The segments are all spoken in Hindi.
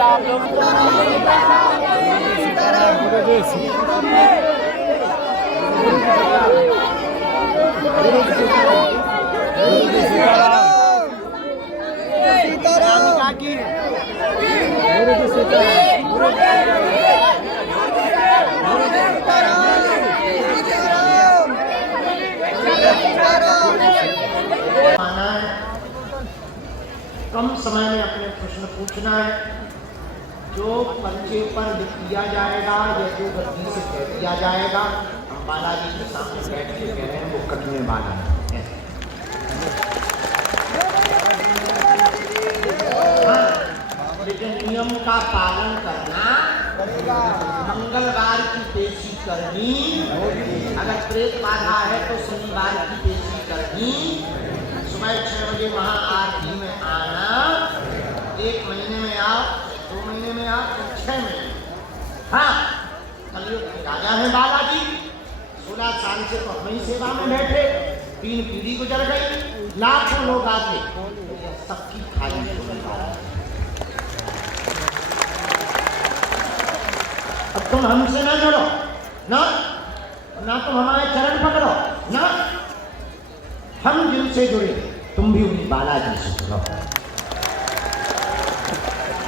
आप लोग कम समय में अपने प्रश्न पूछना है। जो पर्चे पर लिख दिया जाएगा या जो गद्दी से कह दिया जाएगा, हम बालाजी के सामने बैठ के कह रहे हैं वो कटने वाला है। हाँ, लेकिन नियम का पालन करना, मंगलवार की पेशी करनी, अगर प्रेत बाधा है तो शनिवार की पेशी करनी, सुबह 6 बजे महाआरती में आना, 1 महीने में आओ, 2 महीने में आओ, 6 महीने। हाँ, कलयुग के राजा है बालाजी। 16 साल से तो अपनी सेवा में बैठे, 3 पीढ़ी गुजर गई, लाखों लोग आते, सबकी खाली होने वाला। अब तुम हमसे ना जुड़ो ना, तुम हमारे चरण पकड़ो ना, हम जिनसे जुड़े तुम भी उन्हीं बालाजी से जुड़ो।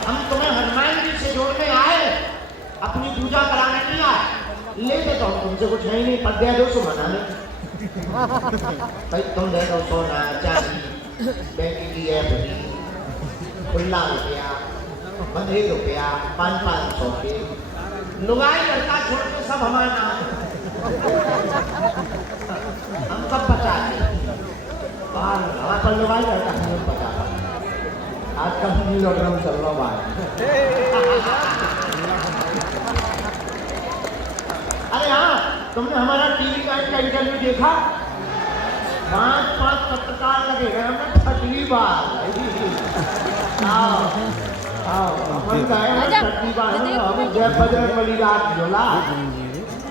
हम तुम्हें हनुमान जी से जोड़ने आए, अपनी पूजा कराने नहीं आए। लेते तो हम तुमसे कुछ है ही नहीं, पर दे दो सो मनाने। भाई तुम दे दो सोना चांदी, बैंक की एफडी, खुला रुपया, बंधे रुपया, 500 के लुगाई लड़का छोड़ के सब हमारा नाम। हम सब बचा पर लुगाई लड़का हम बचा। आजकल हम लॉकडाउन चल रहा भाई। अरे हाँ, तुमने हमारा टीवी का इंटरव्यू देखा? 5 पत्रकार लगे हैं, हमने 6वीं बार। जय बजरंगबली रात झोला,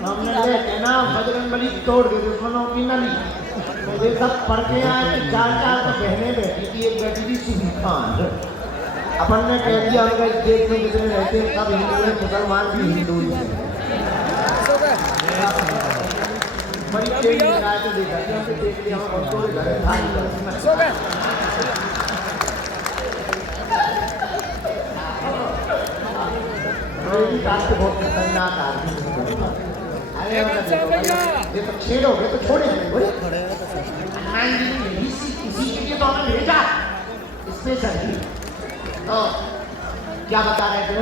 हमने लेके ना बजरंगबली तोड़ के दुश्मनों की नली। मुझे सब पढ़ के आए, 4 तो बहनें बैठी थी, एक बैठी थी सिंधी खान। अपन ने कह दिया होगा इस देश में जितने रहते हैं सब हिंदू हैं, मुसलमान भी हिंदू ही हैं। बड़ी तेज राय तो देखा कि हमने देख लिया, हम तो घर खाली कर। बहुत खतरनाक आदमी। अरे ये तो छेड़ोगे तो छोड़ेंगे। इसी के लिए तो हमें भेजा स्पेशल। तो क्या बता रहे थे?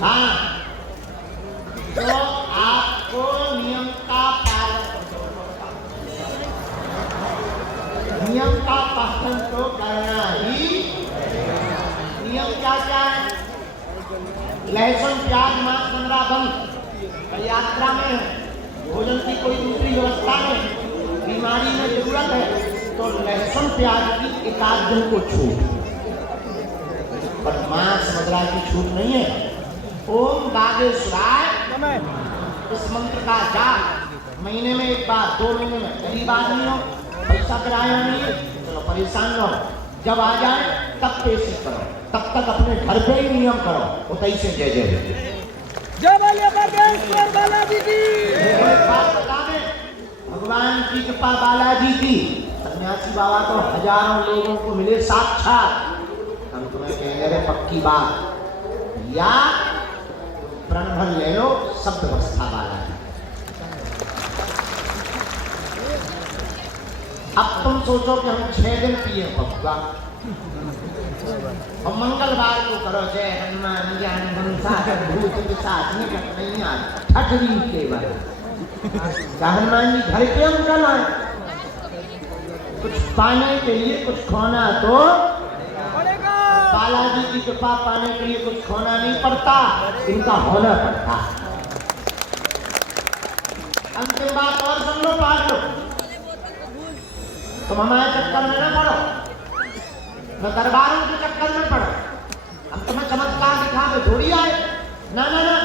हाँ, तो आपको नियम का पालन तो करना ही। नियम क्या क्या है? लहसुन प्याज मांस मंगरा बंद, यात्रा में है, भोजन की कोई दूसरी व्यवस्था नहीं, बीमारी में जरूरत है तो लहसुन प्याज की 1 आध दिन को छूट, पर मांस मंगरा की छूट नहीं है। ओम बागेश्वराय इस मंत्र का जाप महीने में 1 बार, 2 महीने में। गरीब आदमी हो, पैसा किराया नहीं है, चलो परेशान रहो, जब आ जाए तब पेशी करो, तब तक अपने घर पे ही नियम करो। उतई से जय जय जय बागेश्वर बालाजी की। एक बात बता दें, भगवान की कृपा बालाजी की। सन्यासी बाबा तो हजारों लोगों को मिले साक्षात। हम तुम्हें कह रहे पक्की बात, या प्रण भर ले लो, सब व्यवस्था वाला है। अब तुम सोचो कि हम 6 दिन पिए पक्का, और मंगलवार को करो जय हनुमान ज्ञान गुण भूत पिशाच निकट नहीं आए, 8वीं केवल। हनुमान जी घर पे हम कल आए, कुछ पाने के लिए कुछ खोना तो बालाजी की कृपा पाने के लिए कुछ खोना नहीं पड़ता, इनका होना पड़ता। अंतिम बात और सुन लो, पाठ लो। तुम हमारे चक्कर में न पड़ो, न दरबारों के चक्कर में पड़ो। हम तुम्हें चमत्कार दिखा के थोड़ी आए, ना ना ना।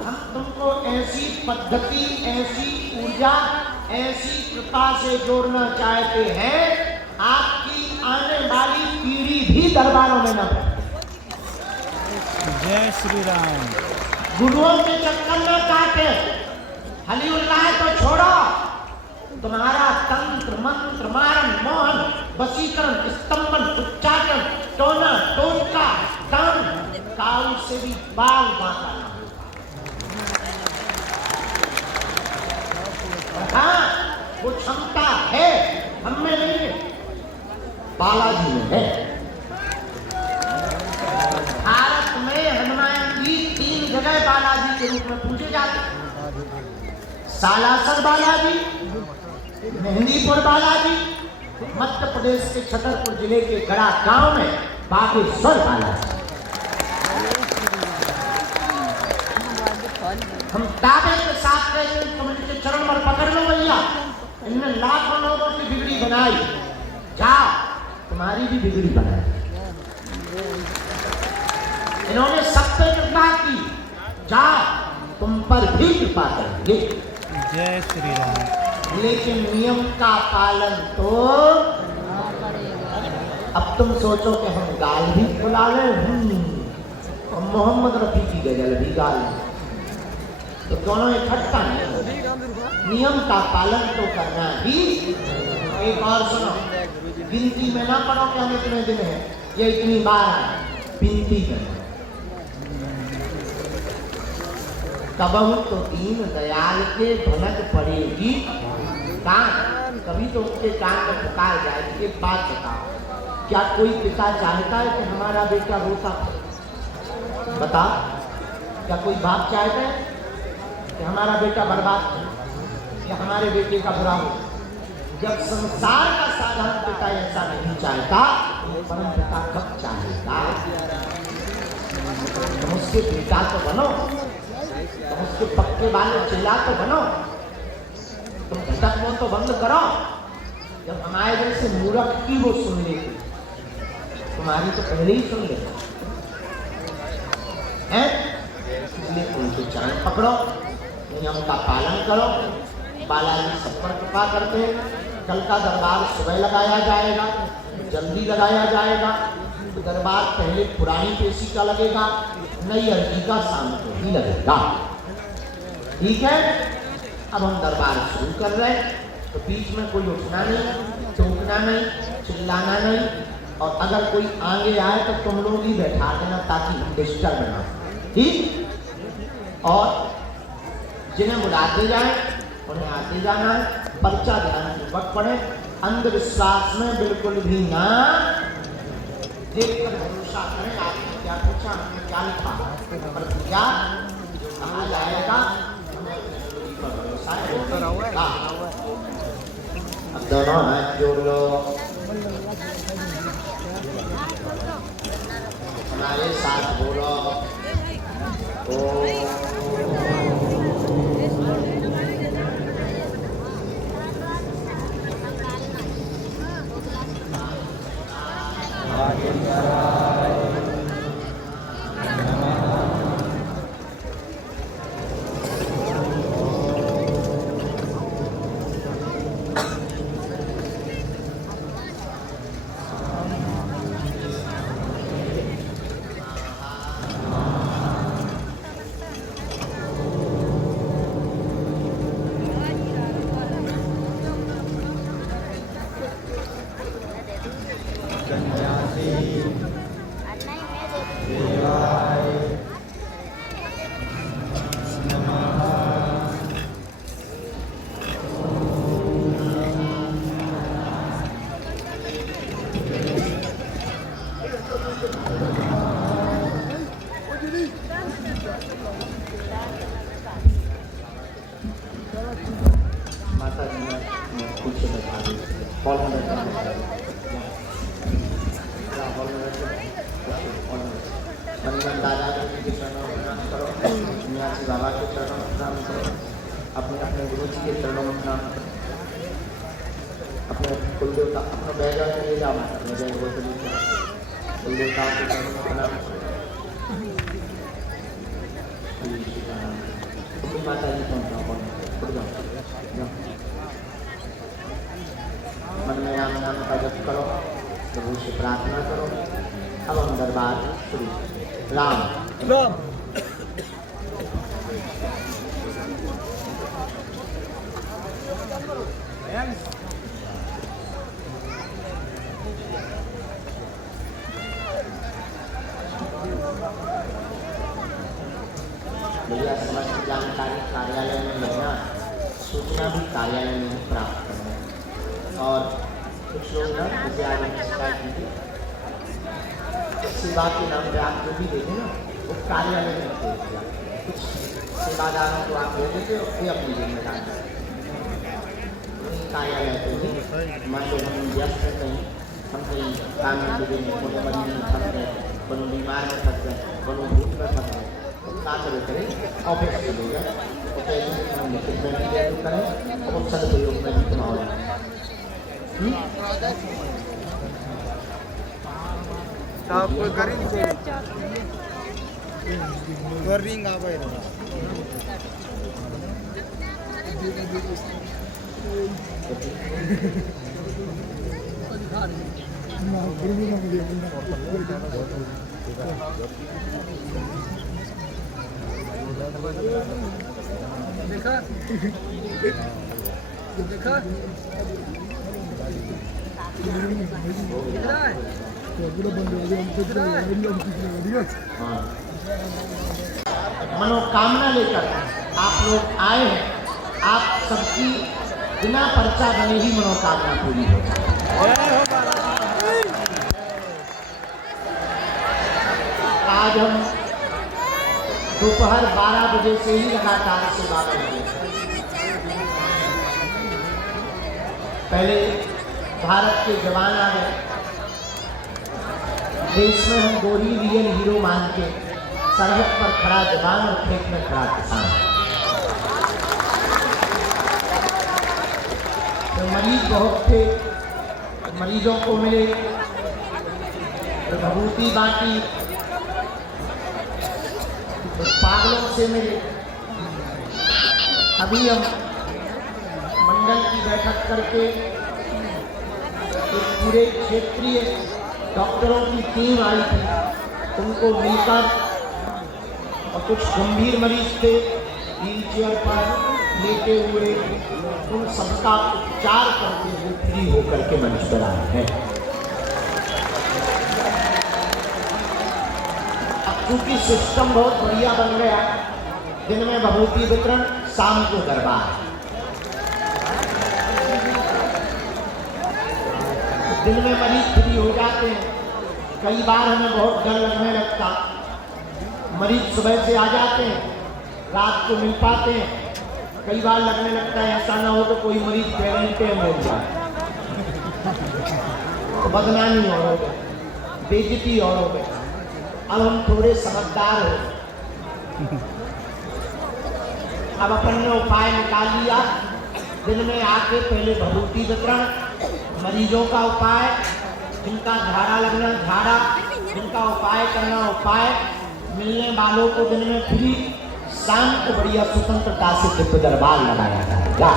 हम तुमको ऐसी पद्धति, ऐसी ऊर्जा, ऐसी कृपा से जोड़ना चाहते हैं, आपकी आने वाली पीढ़ी भी दरबारों में न पड़े। जय श्री राम। गुरुओं के चक्कर में काटे, हली उल्लाह तो छोड़ो। तुम्हारा तंत्र मंत्र मारण मोहन वशीकरण स्तंभन उच्चाटन टोना टोटका दान काल से भी बाल बांका ना होगा। हाँ, वो क्षमता है, हमें नहीं है, बालाजी में है। भारत में हनुमान जी 3 जगह बालाजी के रूप में पूजे जाते हैं। सालासर बालाजी, मेहंदीपुर बालाजी, मध्य प्रदेश के छतरपुर जिले के गड़ा गांव में बागेश्वर बालाजी। हम दावे के साथ कहते हैं, तुम इनके चरण पर पकड़ लो भैया, इनने लाखों लोगों की बिगड़ी बनाई, जाओ तुम्हारी भी बिगड़ी बनाई। इन्होंने सब पे कृपा की, जाओ तुम पर भी कृपा करेंगे। जय श्री राम। लेकिन नियम का पालन तो अब तुम सोचो कि हम गाल भी खुला लें, और मोहम्मद रफी की गजल भी गाल, तो दोनों इकट्ठा नहीं। नियम का पालन तो करना ही। एक और सुनो, गिनती में ना पढ़ो कि हम इतने दिन हैं, ये इतनी बार आए, गिनती में कबहू तो दीन दयाल के भनक पड़ेगी कान, कभी तो उसके कान में पुकार जाएगी। एक बात बताओ, क्या कोई पिता चाहता है कि हमारा बेटा रोता? बताओ, क्या कोई बाप चाहता है कि हमारा बेटा बर्बाद हो या हमारे बेटे का बुरा हो? जब संसार का साधारण पिता ऐसा नहीं चाहता, तो परम पिता कब चाहेगा? तुम उसके बेटा तो बनो, तुम उसके पक्के वाले चेला तो बनो, तुम भटक वो तो बंद करो। जब हमारे जैसे मूर्ख की वो सुन लेगी, तुम्हारी तो पहले ही सुन लेगी, हैं? इसलिए उनके चरण पकड़ो, नियम का पालन करो। बालाजी सब पर कृपा करते हैं। कल का दरबार सुबह लगाया जाएगा, जल्दी लगाया जाएगा। तो दरबार पहले पुरानी पेशी का लगेगा, नई अर्जी का शाम को ही लगेगा। ठीक है, अब हम दरबार शुरू कर रहे हैं, तो बीच में कोई उठना नहीं, टोकना नहीं, चिल्लाना नहीं, और अगर कोई आगे आए तो तुम लोग ही बैठा देना ताकि हम डिस्टर्ब ना हो। ठीक, और जिन्हें बुलाते जाए उन्हें आते जाना है। पर्चा ध्यान पूर्वक पढ़े, अंधविश्वास में बिल्कुल भी ना देखकर भरोसा करें। आपने क्या पूछा, हमने क्या लिखा, पर क्या कहा जाएगा, अब दोनों हाथ जोड़ लो, हमारे साथ बोलो, ओ दादा के चरणों में प्रणाम करो, बाबा के चरणों में प्रणाम करो। अपने अपने गुरु जी के चरणों में प्रणाम करें। अपने कुलदेवता अपना बैग ले जाओ, अपने बैग को ले जाओ, कुलदेवता के चरणों में प्रणाम करें। अपनी माता जी पहुँचाओ, उठ जाओ, मन में राम नाम का जप करो, प्रभु से प्रार्थना करो। अब हम दरबार शुरू। राम राम भैया समस्त जानकारी कार्यालय में लेना, सूचना भी कार्यालय में ही प्राप्त करना। और कुछ लोग ना जैसे आज शिकायत की सेवा के नाम पे आप जो भी देते ना वो कार्यालय में भेज दिया। कुछ सेवादारों को आप दे देते हो, ये अपनी जिम्मेदारी कार्यालय पे ही। मान लो हम व्यस्त हैं कहीं, हम कहीं काम में जुड़े हैं, कोनो मरीज में फंस गए, कोनो बीमार में फंस गए, कोनो भूत में फंस गए, तो क्या करें ऑफिस से ले जाए तो पैसे हम लिखित में भी जरूर करें और सदुपयोग में भी चुनाव जाए। रिंग आ गए देखा देखा मनोकामना लेकर आप लोग आए हैं। आप सबकी बिना पर्चा बने ही मनोकामना पूरी हो जाए। आज हम दोपहर 12 बजे से ही लगातार सेवा कर रहे हैं। पहले भारत के जवान आ गए, देश में हम गोरी रियल हीरो मान के सरहद पर खड़ा जवान और खेत में खड़ा किसान। तो मरीज बहुत थे, मरीजों को मिले, विभूति बांटी, तो पागलों से मिले। अभी हम मंडल की बैठक करके एक पूरे क्षेत्रीय डॉक्टरों की टीम आई थी, उनको मिलकर और कुछ गंभीर मरीज थे व्हील चेयर पर लेटे हुए, उन सबका उपचार करते हुए फ्री होकर के मंच पर आए हैं। अब चूंकि सिस्टम बहुत बढ़िया बन गया, दिन में विभूति वितरण, शाम को दरबार। दिन में मरीज फ्री हो जाते हैं। कई बार हमें बहुत डर लगने लगता, मरीज सुबह से आ जाते हैं, रात को मिल पाते हैं। कई बार लगने लगता है ऐसा ना हो तो कोई मरीज पेरेंट पे मिल जाए, तो बदनामी और हो गई, बेइज्जती और हो गई। अब हम थोड़े समझदार हो, अब अपन ने उपाय निकाल लिया। दिन में आके पहले विभूति वितरण, मरीजों का उपाय, जिनका झाड़ा लगना झाड़ा, जिनका उपाय करना उपाय, मिलने वालों को दिन में फ्री, शाम को बढ़िया स्वतंत्रता से दिव्य दरबार लगाया जाएगा।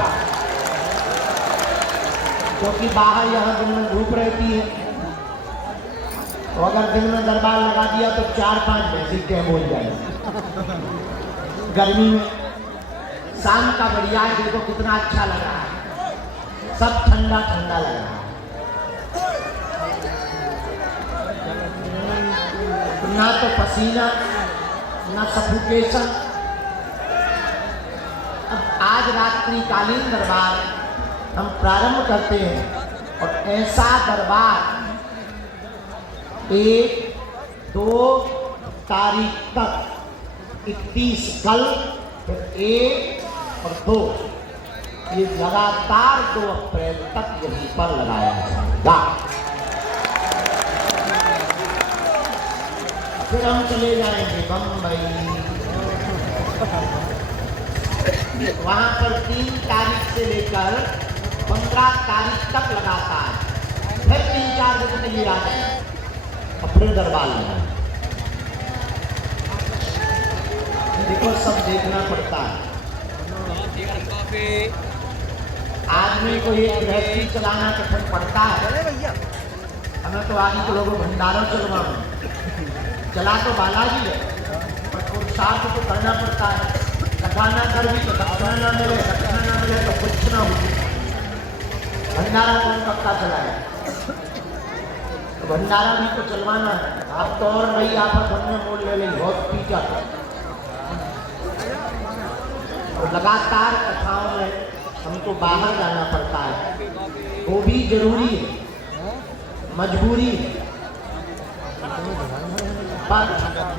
क्योंकि बाहर यहाँ दिन में धूप रहती है, तो अगर दिन में दरबार लगा दिया तो 4-5 भैंसी बोल जाएगी गर्मी में। शाम का बढ़िया है, देखो कितना अच्छा लग रहा है, सब ठंडा ठंडा लग रहा है। ना तो पसीना, ना सफोकेशन। अब आज रात्रिकालीन दरबार हम प्रारंभ करते हैं, और ऐसा दरबार 1-2 तारीख तक, 31 कल, फिर 1 और 2, ये लगातार 2 अप्रैल तक यहीं पर लगाया जाएगा। फिर हम चले जाएंगे बम्बई। वहां पर 3 तारीख से लेकर 15 तारीख तक लगातार फिर 3-4 दिन के लिए आ जाए अपने दरबार में। देखो सब देखना पड़ता है। आदमी को एक गृहस्थी चलाना कठिन पड़ता है। हमें तो आदमी के लोगों भंडारों चलवाऊं, चला तो बालाजी है, पर पुरुषार्थ तो करना पड़ता है। कथा ना कर भी तो दक्षिणा ना मिले, दक्षिणा ना मिले तो कुछ ना हो। भंडारा कौन कब चलाए? तो भंडारा भी तो चलवाना है। आप तो और नई आफत हमने मोल ले ली, हॉस्पिटल और लगातार कथाओं में हमको बाहर जाना पड़ता है, वो भी जरूरी है, मजबूरी है। पर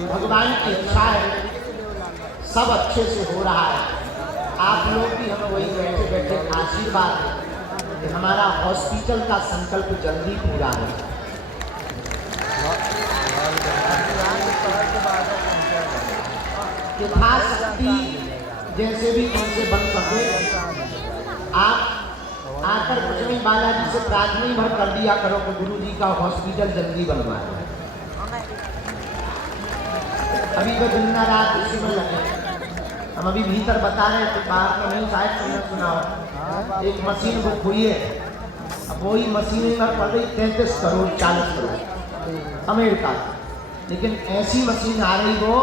भगवान की इच्छा है, सब अच्छे से हो रहा है। आप लोग भी हमें वही बैठे बैठे आशीर्वाद दें कि हमारा हॉस्पिटल का संकल्प जल्दी पूरा हो। यथाशक्ति जैसे भी उनसे बन सके आप आकर कुछ नहीं बालाजी से प्रार्थना ही भर कर दिया करो कि गुरु जी का हॉस्पिटल जल्दी बनवा दो। अभी तो दिन रात उसी में लगे। हम अभी भीतर बता रहे थे, बाहर में नहीं, शायद तुमने सुना हो, एक मशीन बुक हुई है। अब वही मशीन में पड़ रही 33 करोड़ 40 करोड़ अमेरिका। लेकिन ऐसी मशीन आ रही वो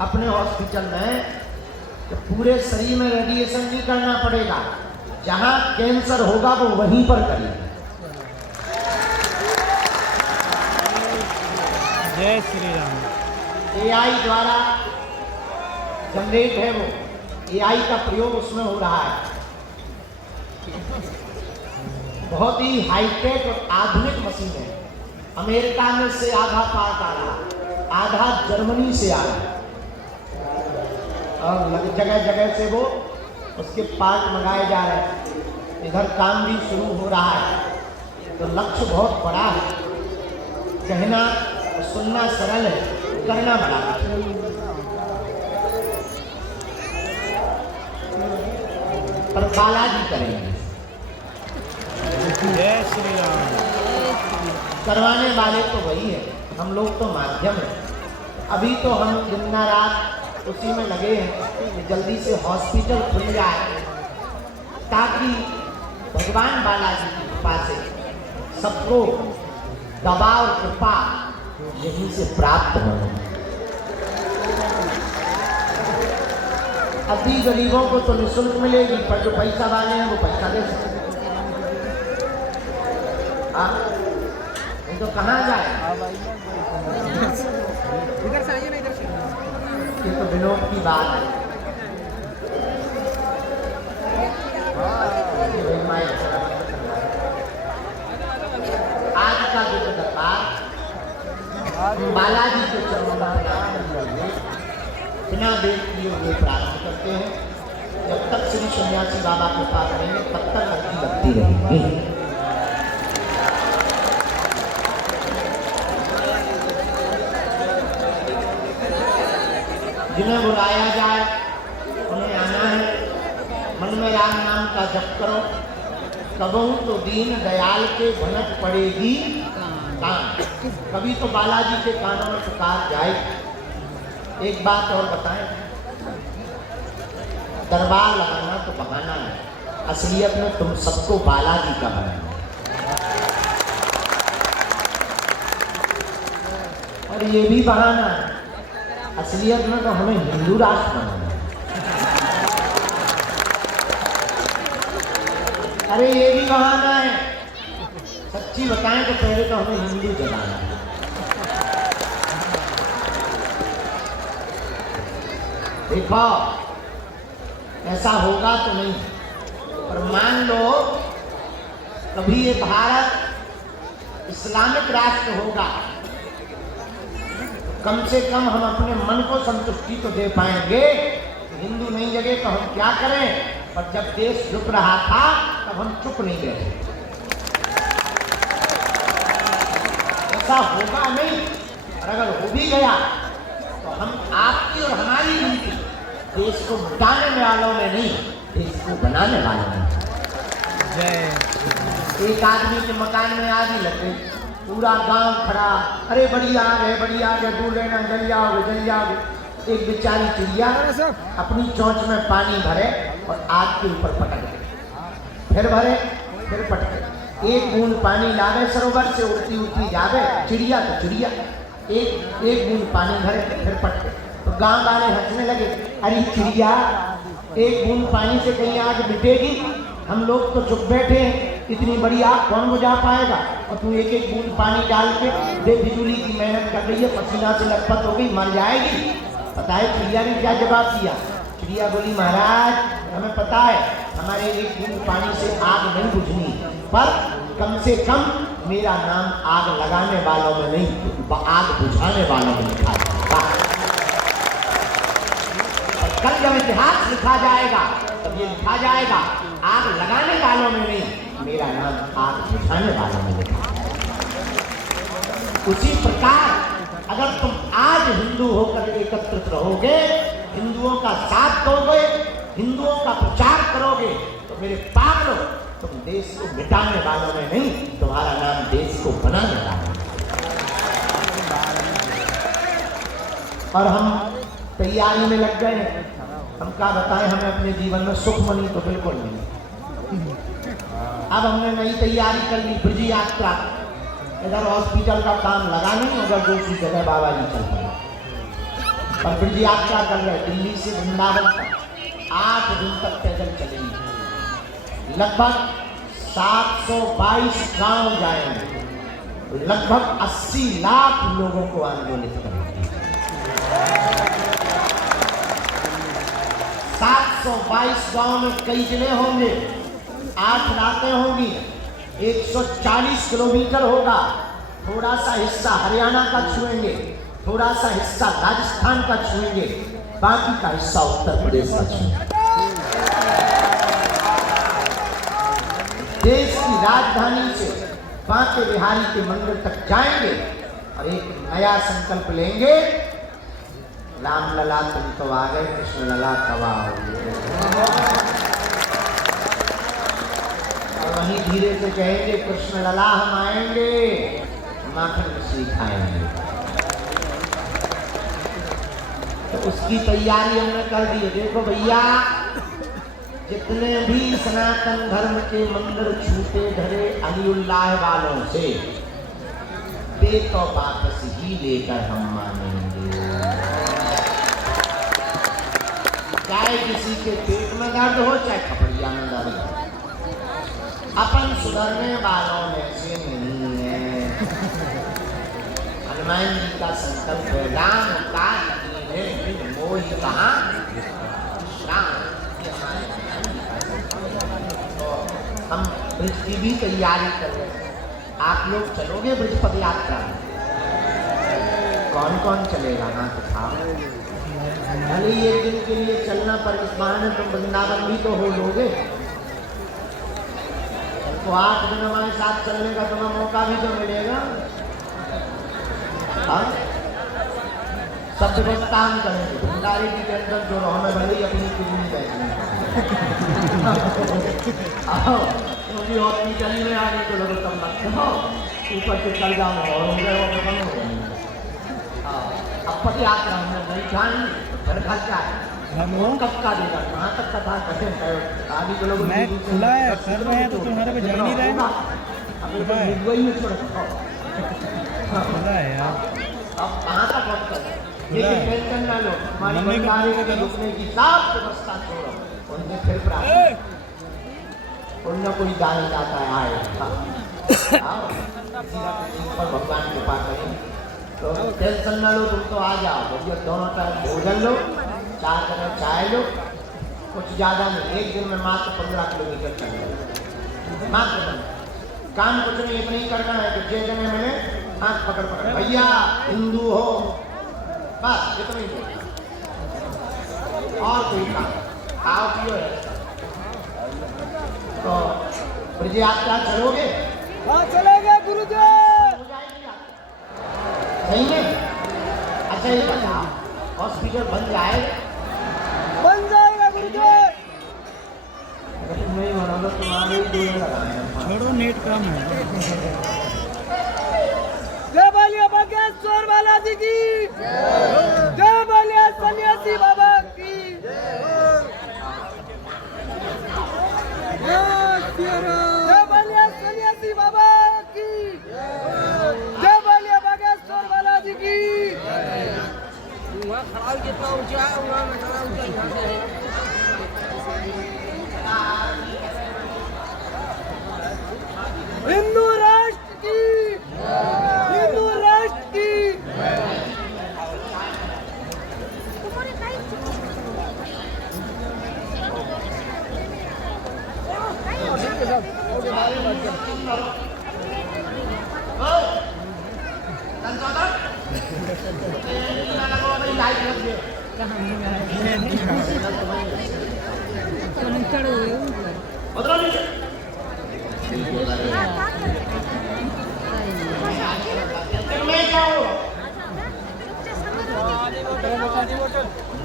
अपने हॉस्पिटल में तो पूरे शरीर में रेडिएशन नहीं करना पड़ेगा, जहां कैंसर होगा वो वहीं पर करिए। जय श्री राम। एआई द्वारा जनरेट है वो, एआई का प्रयोग उसमें हो रहा है। बहुत ही हाईटेक और आधुनिक मशीन है। अमेरिका में से आधा पार्ट आ रहा, आधा जर्मनी से आ रहा है और जगह जगह से वो उसके पार्ट मंगाए जा रहे हैं। इधर काम भी शुरू हो रहा है। तो लक्ष्य बहुत बड़ा है। कहना और सुनना सरल है, करना बड़ा है। पर बालाजी करेंगे। जय श्री राम। करवाने वाले तो वही है, हम लोग तो माध्यम है। अभी तो हम दिन रात उसी में लगे हैं कि जल्दी से हॉस्पिटल खुल जाए, ताकि भगवान बालाजी की कृपा से सबको दवा और कृपा यहीं से प्राप्त हो। अभी गरीबों को तो निःशुल्क मिलेगी, पर जो पैसा वाले हैं वो पैसा दे सकते हैं। तो कहाँ जाए? इधर से आइए ना, इधर से। ये तो विनोद की बात है। आज का जो दरबार बालाजी के चरणों में बिना देर किए हुए प्रारंभ करते हैं। जब तक श्री सन्यासी बाबा के पास रहेंगे तब तक आरती लगती रहेगी। जिन्हें बुलाया जाए उन्हें आना है। मन में राम नाम का जप करो, कबहू तो दीन दयाल के भनक पड़ेगी कान। कभी तो बालाजी के कानों में पुकार जाए। एक बात और बताएं, दरबार लगाना तो बहाना है, असलियत में तुम सबको बालाजी का बनाना। और ये भी बहाना है, असलियत में तो हमें हिंदू राष्ट्र बनाना है। अरे ये भी बहाना है, सच्ची बताएं तो पहले तो हमें हिंदू जलाना है। देखो ऐसा होगा तो नहीं, पर मान लो कभी ये भारत इस्लामिक राष्ट्र होगा, कम से कम हम अपने मन को संतुष्टि तो दे पाएंगे। हिंदू नहीं जगे तो हम क्या करें? पर जब देश झुक रहा था तब हम चुप नहीं गए। ऐसा होगा नहीं, और अगर हो भी गया तो हम आपकी और हमारी गिनती देश को मिटाने वालों में नहीं, देश को बनाने वालों में। जय एक आदमी के मकान में आग ही लग गई, पूरा गांव खड़ा, अरे बड़ी आग है, बड़ी आग है, दूर लेना, जल जाओगे, जल जाओगे। एक बेचारी चिड़िया अपनी चोंच में पानी भरे और आग के ऊपर पटक गई, फिर भरे, फिर पटके, एक बूंद पानी लावे सरोवर से, उड़ती उड़ती जावे चिड़िया तो चिड़िया, एक बूंद पानी भरे फिर पटके। तो गांव वाले हंसने लगे, अरे चिड़िया, एक बूंद पानी से कहीं आग मिटेगी? हम लोग तो चुप बैठे हैं, इतनी बड़ी आग कौन बुझा पाएगा? और तू एक एक बूंद पानी डाल के दे, बिजली की मेहनत कर रही है, पसीना से लथपथ हो गई, मर जाएगी। पता है चिड़िया ने क्या जवाब दिया? चिड़िया बोली, महाराज हमें पता है हमारे एक बूंद पानी से आग नहीं बुझनी, पर कम से कम मेरा नाम आग लगाने वालों में नहीं, आग बुझाने वालों में लिखा है। कल जब इतिहास लिखा जाएगा तब ये लिखा जाएगा, आग लगाने वालों में नहीं, मेरा नाम आग बुझाने वालों में लिखा। उसी प्रकार अगर तुम आज हिंदू होकर एकत्रित रहोगे, हिंदुओं का साथ दोगे, हिंदुओं का प्रचार करोगे, तो मेरे पागलों, तुम देश को मिटाने वालों में नहीं, तुम्हारा नाम देश को बनाने वालों में। और हम तैयारी में लग गए हैं। हम क्या बताएं, हमें अपने जीवन में सुख मनी तो बिल्कुल नहीं। अब हमने नई तैयारी कर ली, ब्रज यात्रा। इधर हॉस्पिटल का काम लगा नहीं, उधर दूसरी जगह बाबा जी चल पड़े और ब्रज यात्रा कर रहे, दिल्ली से वृंदावन तक 8 दिन तक पैदल चलेंगे। लगभग 722 गांव जाएंगे, लगभग 80 लाख लोगों को आंदोलित करेंगे। 722 गांव में कई जिले होंगे, 8 रातें होंगी, 140 किलोमीटर होगा। थोड़ा सा हिस्सा हरियाणा का छुएंगे, थोड़ा सा हिस्सा राजस्थान का छुएंगे, बाकी का हिस्सा उत्तर प्रदेश का छुएंगे। देश की राजधानी से बांके बिहारी के मंदिर तक जाएंगे और एक नया संकल्प लेंगे, राम लला तुम तो आ गए, कृष्ण लला कब आओगे। और वहीं धीरे से कहेंगे, कृष्ण लला हम आएंगे, माखन मिश्री खाएंगे। तो उसकी तैयारी हमने कर दी है। देखो भैया, जितने भी सनातन धर्म के मंदिर छूटे धरे अलीउल्लाह वालों से, वे तो वापस ही लेकर हम मानेंगे। चाहे किसी के पेट में दर्द हो, चाहे खपड़िया में दर्द हो, अपन सुधरने वालों में से नहीं है। हनुमान जी का संकल्प है, राम का मोहि कहाँ राम। तो हम ब्रज की भी तैयारी कर रहे हैं। आप लोग चलोगे ब्रज पद यात्रा में? कौन कौन चलेगा? ना तो खाओ, भले ही एक दिन के लिए चलना, पर इस बहाने तुम वृंदावन भी तो हो लोगे। तो 8 दिन हमारे साथ चलने का तुम्हें मौका भी तो मिलेगा। सब व्यवस्था हम करेंगे, भंडारे की टेंशन जो हमें भले ही अपनी किडनी बैठनी क्योंकि हॉस्पिटल में आने को लगे तब मत ऊपर से चल जाओ और अब पति यात्रा हमने नहीं जानी, फिर खर्चा है कब का देगा, कहाँ तक कथा करें। आदि के लोग मैं खुला है सर में है तो तुम्हारे पे जा नहीं रहे हैं। अब वही में छोड़ खुला है यार, अब कहाँ तक वक्त करें। लेकिन टेंशन ना लो, हमारी भंडारे के रुकने की सब व्यवस्था छोड़ो, उनसे फिर प्राप्त उनमें कोई जान जाता है आए पर भगवान कृपा करें। तो टेंशन ना लो, तुम तो आ जाओ, भैया दोनों टाइम भोजन लो, 4 जगह चाय लो, कुछ ज़्यादा नहीं, एक दिन में मात्र 15 किलोमीटर चल जाए मात्र। काम कुछ नहीं, इतना ही करना है कि जे जने मिले हाथ पकड़ पकड़, भैया हिंदू हो, बस इतना ही बोलना, और कोई काम खाओ पियो है। तो ब्रज यात्रा चलोगे? हाँ चलेगा गुरुदेव। हो जाएगी यात्रा सही में? अच्छा ये बताओ, हॉस्पिटल बन जाएगा?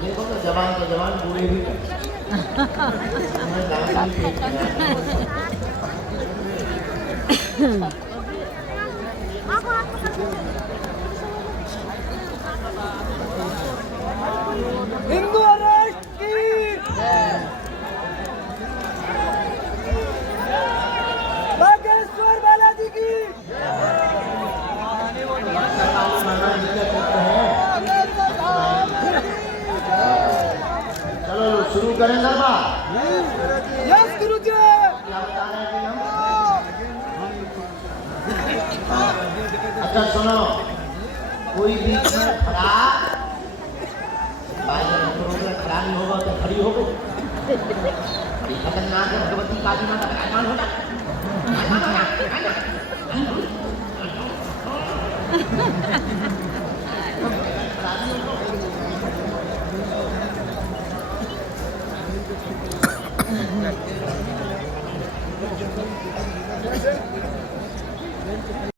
देखो तो जवान बूढ़े भी हिंदू राष्ट्र की बागेश्वर बालाजी की चलो शुरू करें गरबा। यस गुरुजी। क्या बता रहे हैं कि हम? अच्छा सुनो, कोई बीच में खड़ा खड़ा नहीं होगा तो खड़ी हो गई। खतरनाक है भगवती काली माता का ऐलान होगा।